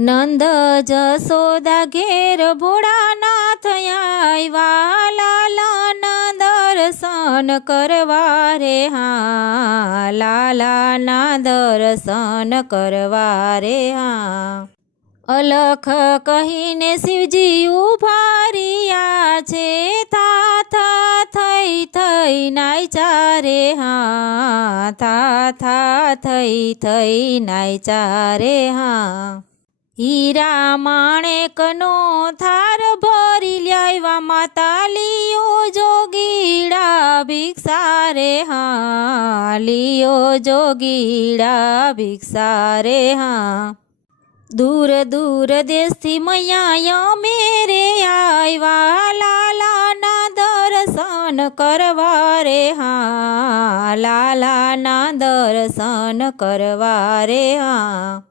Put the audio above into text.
નંદ જસોદા ઘેર ભોળાનાથ આવ્યા, લાલાના દર્શન કરવા રે હા, લાલાના દર્શન કરવા રે હા। અલખ કહીને શિવજી ઉભા રહ્યા છે, થા થઈ થઈ નાચ્યા રે હા, થા થઈ નાચ્યા રે હા। હીરા માણેકનો થાર ભરી લાવ્યા, માતા લિયો જોગીડા ભિક્ષા રે હા, લિયો જોગીડા ભિક્ષા રે હા। દૂર દૂર દેશથી મૈયા મેરે આવ્યા, લાલાના દર્શન કરવા રે હા, લાલાના દર્શન કરવા રે હા।